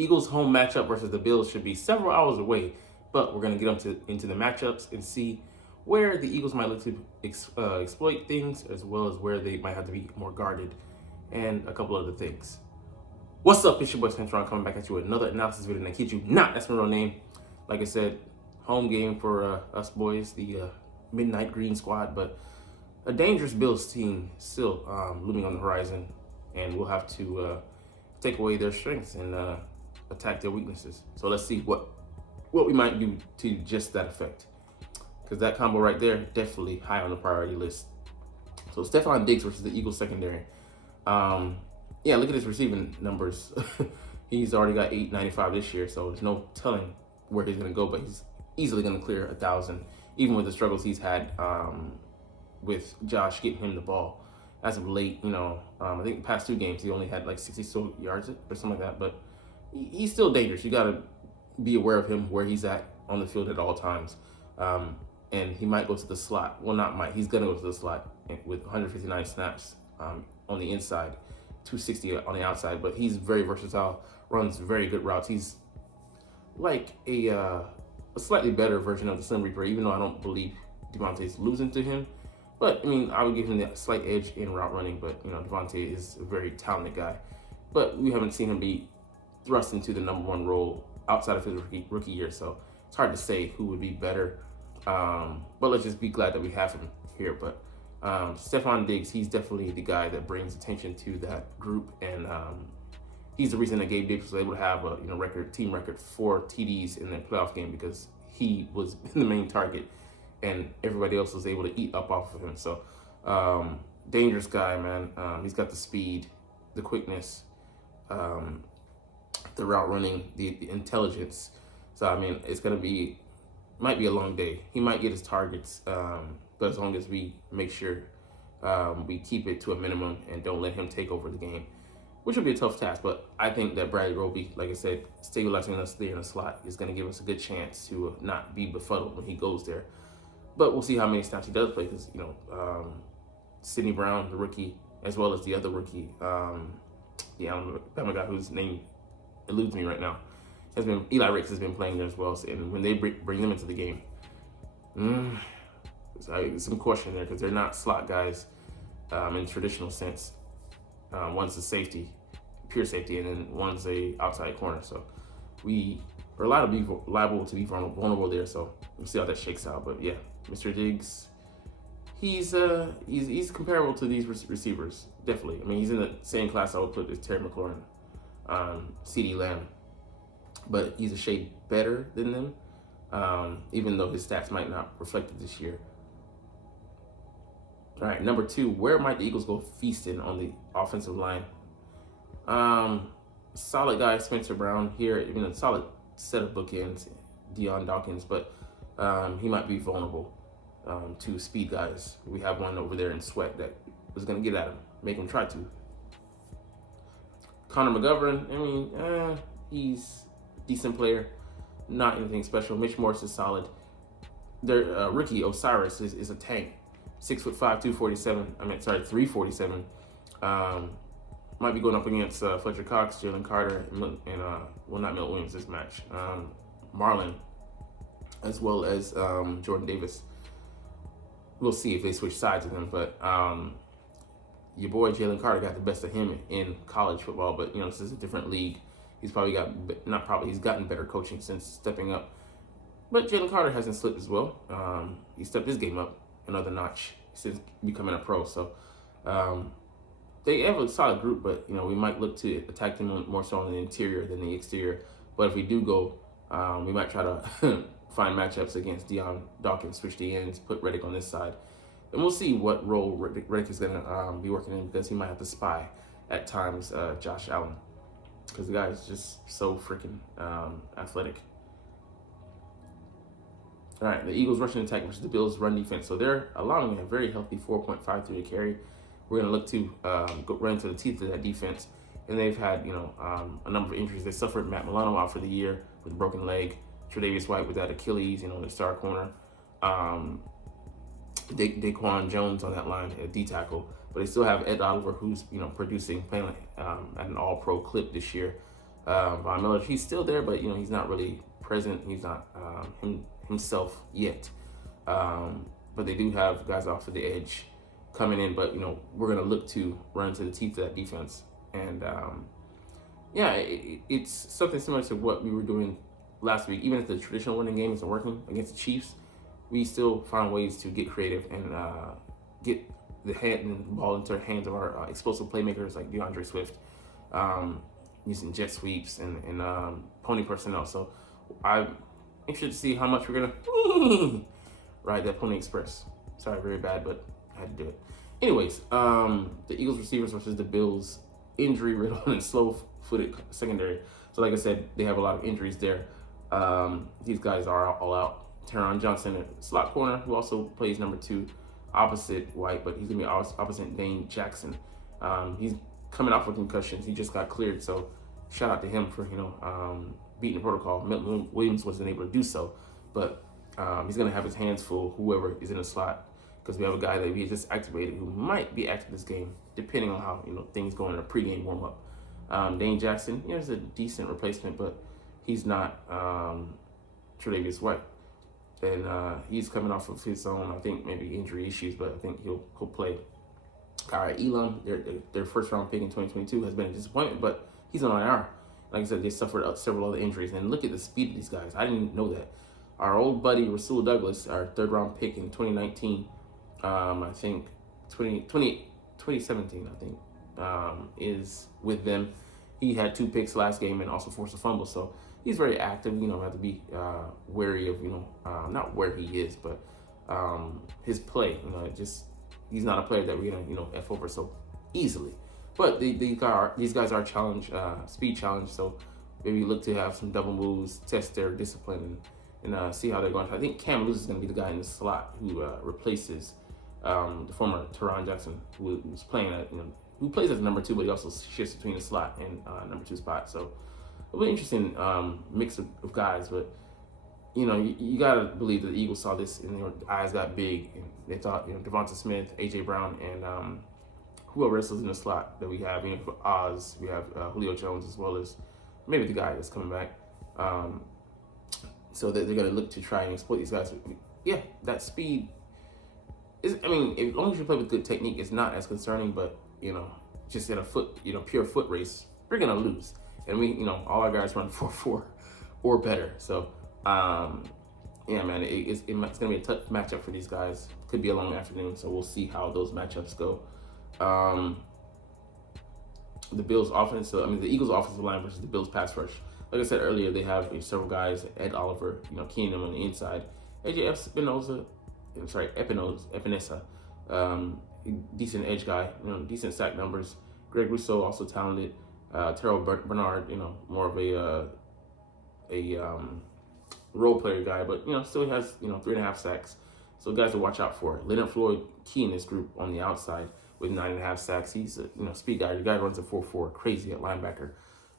Eagles' home matchup versus the Bills should be several hours away, but we're going to get into the matchups and see where the Eagles might look to exploit things, as well as where they might have to be more guarded, and a couple other things. What's up? It's your boy Centron coming back at you with another analysis video. And I kid you not, that's my real name. Like I said, home game for us boys, the Midnight Green Squad, but a dangerous Bills team still looming on the horizon, and we'll have to take away their strengths and attack their weaknesses. So let's see what we might do to just that effect, because that combo right there definitely high on the priority list. So Stefon Diggs versus the Eagles secondary. Yeah, look at his receiving numbers. He's already got 895 this year, so there's no telling where he's going to go, but he's easily going to clear 1,000, even with the struggles he's had with Josh getting him the ball. As of late, I think the past 2 games, he only had like 60 so yards or something like that, but he's still dangerous. You got to be aware of him, where he's at on the field at all times. And he might go to the slot. Well, not might. He's going to go to the slot with 159 snaps on the inside, 260 on the outside, but he's very versatile, runs very good routes. He's like a slightly better version of the Slim Reaper, even though I don't believe Devontae's losing to him. But, I mean, I would give him that slight edge in route running, but, Devontae is a very talented guy. But we haven't seen him be thrust into the #1 role outside of his rookie year, so it's hard to say who would be better. But let's just be glad that we have him here. But Stefon Diggs, he's definitely the guy that brings attention to that group, and he's the reason that Gabe Davis was able to have a team record 4 TDs in that playoff game, because he was the main target, and everybody else was able to eat up off of him. So dangerous guy, man. He's got the speed, the quickness, the route running, the intelligence. So I mean, might be a long day. He might get his targets, but as long as we make sure we keep it to a minimum and don't let him take over the game, which will be a tough task. But I think that Bradley Roby, like I said, stabilizing us there in the slot is going to give us a good chance to not be befuddled when he goes there. But we'll see how many snaps he does play, because Sidney Brown, the rookie, as well as the other rookie, the Alabama guy whose name eludes me right now, Eli Ricks has been playing there as well. And when they bring them into the game, there's some question there, because they're not slot guys in traditional sense. One's a safety, pure safety, and then one's a outside corner. So we are liable to be vulnerable there. So we'll see how that shakes out. But yeah, Mr. Diggs, he's comparable to these receivers, definitely. I mean, he's in the same class I would put as Terry McLaurin, CeeDee Lamb, but he's a shade better than them, even though his stats might not reflect it this year. All right, number 2, where might the Eagles go feasting on the offensive line? Solid guy, Spencer Brown here. Solid set of bookends, Dion Dawkins, but he might be vulnerable to speed guys. We have one over there in Sweat that was going to get at him, make him try to. Connor McGovern, he's a decent player, not anything special. Mitch Morse is solid. Their rookie Osiris is a tank. 6'5", 247. 347. Might be going up against Fletcher Cox, Jalen Carter, and not Milt Williams this match. Marlon, as well as Jordan Davis. We'll see if they switch sides with him, but your boy Jalen Carter got the best of him in college football. But this is a different league. He's he's gotten better coaching since stepping up. But Jalen Carter hasn't slipped as well. He stepped his game up another notch since becoming a pro. So they have a solid group, but we might look to attack them more so on the interior than the exterior. But if we do go, we might try to find matchups against Dion Dawkins, switch the ends, put Reddick on this side, and we'll see what role Reddick is going to be working in, because he might have to spy at times Josh Allen, because the guy is just so freaking athletic. All right, the Eagles rushing attack versus the Bills run defense. So they're allowing a very healthy 4.53 to carry. We're going to look to go right into the teeth of that defense. And they've had, a number of injuries. They suffered Matt Milano out for the year with a broken leg. Tre'Davious White with that Achilles, the star corner. Daquan Jones on that line at D tackle. But they still have Ed Oliver, who's, producing, playing at an all-pro clip this year. Von Miller, he's still there, but he's not really present. He's not himself yet. But they do have guys off of the edge coming in. But we're gonna look to run into the teeth of that defense, and it's something similar to what we were doing last week. Even if the traditional winning game isn't working against the Chiefs, we still find ways to get creative and get the ball into the hands of our explosive playmakers like DeAndre Swift, using jet sweeps and pony personnel. So I'm interested to see how much we're gonna ride that Pony Express. Sorry, very bad, but I had to do it. Anyways, the Eagles receivers versus the Bills injury-riddled and slow-footed secondary. So like I said, they have a lot of injuries there. These guys are all out. Taron Johnson at slot corner, who also plays number 2 opposite White, but he's going to be opposite Dane Jackson. He's coming off with concussions. He just got cleared, so shout out to him for, beating the protocol. Milton Williams wasn't able to do so, but he's going to have his hands full, whoever is in the slot, because we have a guy that we just activated who might be active this game, depending on how things go in a pregame warm-up. Dane Jackson, is a decent replacement, but he's not Tre'Davious White. And he's coming off of his own, I think, maybe injury issues, but I think he'll play. All right, Elam, their first-round pick in 2022 has been a disappointment, but he's on IR. Like I said, they suffered several other injuries. And look at the speed of these guys. I didn't know that. Our old buddy, Rasul Douglas, our third-round pick in 2019, I think 2017, I think, is with them. He had 2 picks last game and also forced a fumble. So he's very active. We have to be wary of, not where he is, but his play. He's not a player that we're gonna, F over so easily. But these guys are challenge, speed challenge. So maybe look to have some double moves, test their discipline, and see how they're going. I think Cam Lewis is going to be the guy in the slot who replaces the former Taron Jackson, who's playing at, who plays as number 2, but he also shifts between the slot and number 2 spot. So a really interesting mix of guys, but you gotta believe that the Eagles saw this and their eyes got big, and they thought Devonta Smith, AJ Brown, and whoever else is in the slot that we have. For Oz, we have Julio Jones, as well as maybe the guy that's coming back. So they're gonna look to try and exploit these guys. Yeah, that speed is. As long as you play with good technique, it's not as concerning. But just in a pure foot race, we're gonna lose. And we, all our guys run 4.4 or better. So, yeah, man, it's going to be a tough matchup for these guys. Could be a long afternoon, so we'll see how those matchups go. The Bills' offense, the Eagles' offensive line versus the Bills' pass rush. Like I said earlier, they have several guys, Ed Oliver, Keenum on the inside, AJ Epinesa, decent edge guy, decent sack numbers. Greg Rousseau, also talented. Terrell Bernard, more of a role player guy, but still has 3.5 sacks. So guys to watch out for. Leonard Floyd, key in this group on the outside with 9.5 sacks. He's a speed guy. The guy runs a 4.4, crazy at linebacker.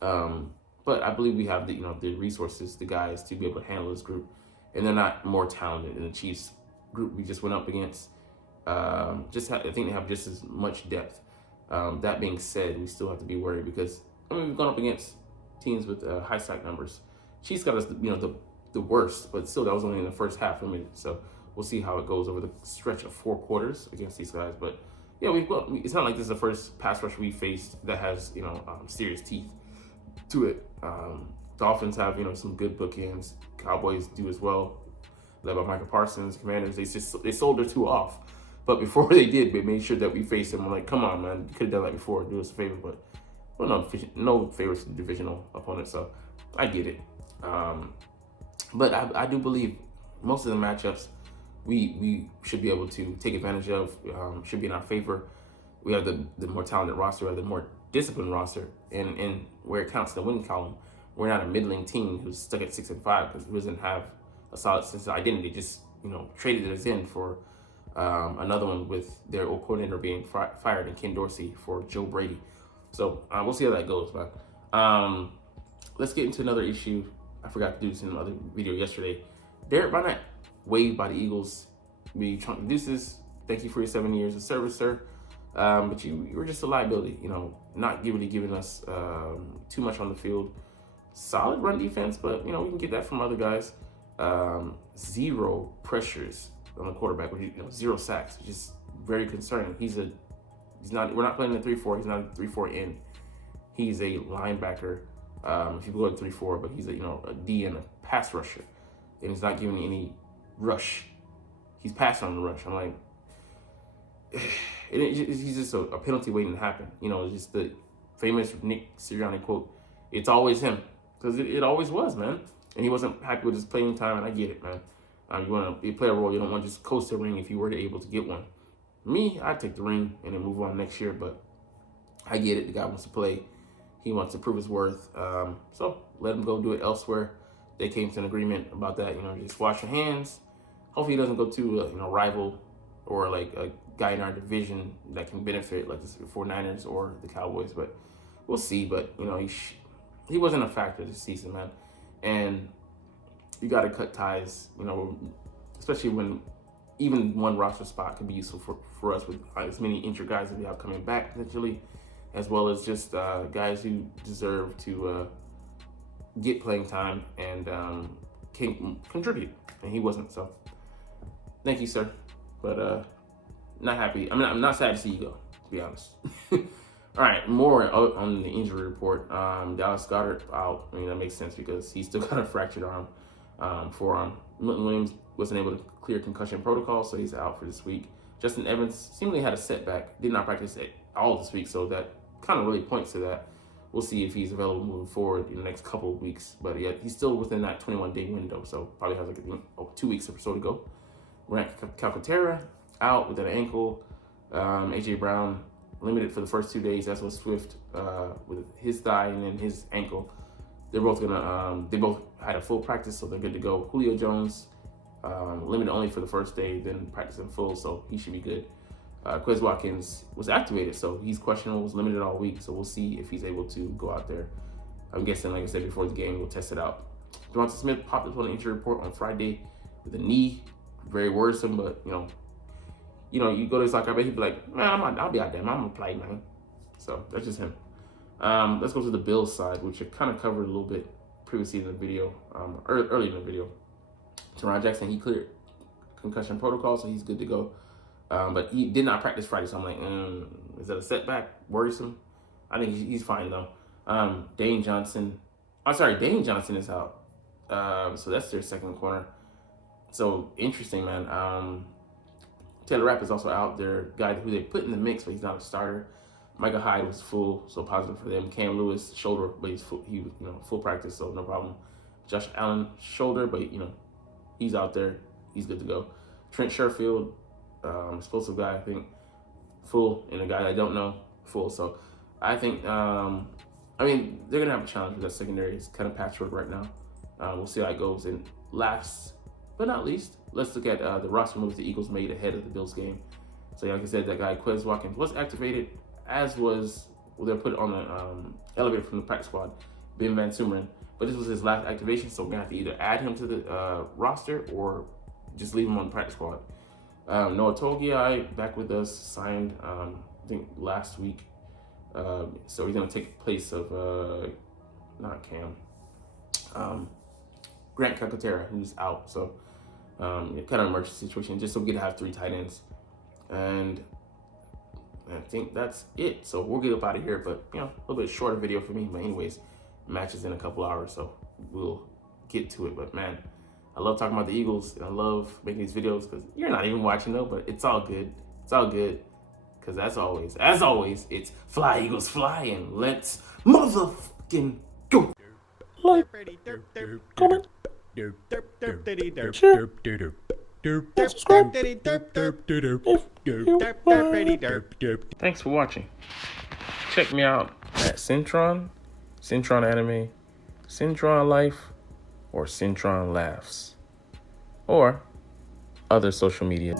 But I believe we have the resources, the guys to be able to handle this group, and they're not more talented than the Chiefs group we just went up against. I think they have just as much depth. That being said, we still have to be worried because we've gone up against teams with high sack numbers. Chiefs got us the worst, but still that was only in the first half. So we'll see how it goes over the stretch of 4 quarters against these guys. But yeah, it's not like this is the first pass rush we faced that has serious teeth to it. Dolphins have some good bookends. Cowboys do as well, led by Michael Parsons. Commanders, they sold their 2 off. But before they did, they made sure that we faced them. I'm like, come on, man, you could have done that before. Do us a favor, but no favors to the divisional opponent, so I get it. But I do believe most of the matchups we should be able to take advantage of, should be in our favor. We have the more talented roster, we have the more disciplined roster, and where it counts in the win column, we're not a middling team who's stuck at 6-5 because we doesn't have a solid sense of identity. Just traded us in for another one with their old coordinator being fired, and Ken Dorsey for Joe Brady. So we'll see how that goes. But let's get into another issue. I forgot to do this in another video yesterday. Derek Barnett, waived by the Eagles. We Trump Deuces, thank you for your 7 years of service, sir. But you were just a liability, not really giving us too much on the field. solid run defense, but we can get that from other guys. 0 pressures on the quarterback, with 0 sacks, just very concerning. We're not playing the 3-4. He's not a 3-4 end. He's a linebacker. If you go to 3-4, but he's a D and a pass rusher, and he's not giving any rush. He's passing on the rush. I'm like, he's just a penalty waiting to happen. It's just the famous Nick Sirianni quote. It's always him, because it always was, man. And he wasn't happy with his playing time, and I get it, man. You want to play a role. You don't want to just coast the ring if you were able to get one. Me, I'd take the ring and then move on next year, but I get it. The guy wants to play. He wants to prove his worth. So let him go do it elsewhere. They came to an agreement about that. Just wash your hands. Hopefully he doesn't go to a rival or like a guy in our division that can benefit, like the 49ers or the Cowboys. But we'll see. But, he wasn't a factor this season, man. And you got to cut ties, especially when even one roster spot can be useful for us with as many injured guys that we have coming back potentially, as well as just guys who deserve to get playing time and can contribute. And he wasn't, so thank you, sir. But not happy. I'm not sad to see you go, to be honest. All right, more on the injury report. Dallas Goedert out. That makes sense because he's still got a fractured forearm. Milton Williams wasn't able to clear concussion protocol, so he's out for this week. Justin Evans seemingly had a setback, did not practice at all this week, so that kind of really points to that. We'll see if he's available moving forward in the next couple of weeks. But yeah, he's still within that 21-day window, so probably has like 2 weeks or so to go. Grant Calcaterra out with an ankle. AJ Brown limited for the first 2 days. That's what Swift with his thigh and then his ankle. They're both they both had a full practice, so they're good to go. Julio Jones limited only for the first day, then practice in full, so he should be good. Quez Watkins was activated, so he's questionable, was limited all week, so we'll see if he's able to go out there. I'm guessing, like I said before the game, we'll test it out. Devonta Smith popped up on the injury report on Friday with a knee, very worrisome, but you go to his locker, I bet he'd be like, man, I'll be out there, man. I'm gonna play, man. So that's just him. Let's go to the Bills side, which I kind of covered a little bit previously in the video, early in the video. Teron Jackson, he cleared concussion protocol, so he's good to go. But he did not practice Friday, so I'm like, is that a setback? Worrisome? I think he's fine, though. Dane Johnson is out. So that's their second corner. So interesting, man. Taylor Rapp is also out there, guy who they put in the mix, but he's not a starter. Micah Hyde was full, so positive for them. Cam Lewis, shoulder, but he's full practice, so no problem. Josh Allen, shoulder, but he's out there. He's good to go. Trent Sherfield, explosive guy, I think, full, and a guy I don't know, full. So I think, they're going to have a challenge with that secondary. It's kind of patchwork right now. We'll see how it goes. And last but not least, let's look at the roster moves the Eagles made ahead of the Bills game. So like I said, that guy, Quez Watkins, was activated, as was, they were put on the elevator from the practice squad, Ben Van Sumeren. But this was his last activation, so we're going to have to either add him to the roster or just leave him on the practice squad. Noah Togiai, back with us, signed, I think, last week. So he's going to take the place of, not Cam, Grant Calcaterra, who's out. So kind of emergency situation, just so we get to have 3 tight ends. And I think that's it. So we'll get up out of here, but a little bit shorter video for me. But anyways, matches in a couple hours, so we'll get to it. But man, I love talking about the Eagles, and I love making these videos because you're not even watching though, but it's all good. It's all good because as always, it's fly Eagles fly, and let's motherfucking go. Like, comment, share, and subscribe Thanks for watching. Check me out at Centron Anime, Centron Life, or Centron Laughs, or other social media.